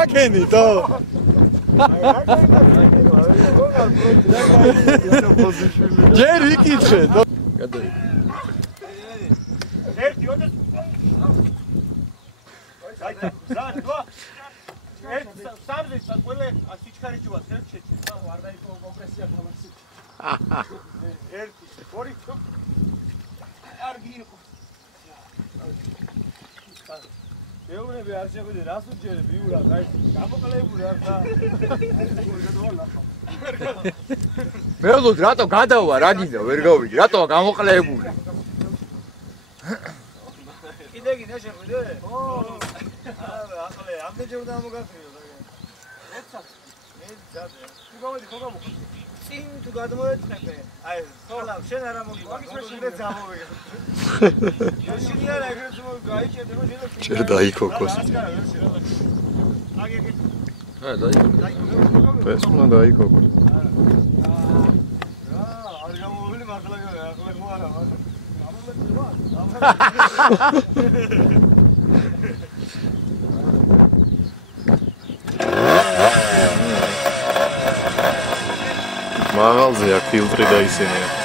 გაკენითო? ჯერ იკითხე. გადაი. ერთი ოდეს. სამზის ყველა სიჩქარი ჯუას ერთ შეჭი. არ დაიქო კომპრესია თამაში. ერთი, ორი. კარგი იყო. ეუბნები არ შეგვიდი რას უჯერებ იურა, აი გამოკლებული არ და მე ვთქვი რატო გადავა რა გინდა ვერ გავიდი რატოა გამოკლებული კიდე გინდა შეგვიდე? ო ახლა ამდენჯერ უნდა მოგაქრიო ეცაც მე ძადე თუ გავედი ხო გამოხდი წინ თუ გადმოეწყებე აი ხოლა შენ არა მოგიყვარს მე ძამოვე შენი არა ეგრეთ გაიჭედე რომ შენ ჯერ დაიქოქოს აგე დაიქოქოს პესმა დაიქოქოს არ გამოვილი მართლა ახლა ხო არა მაღალზე აქ ფილტრი და ისინია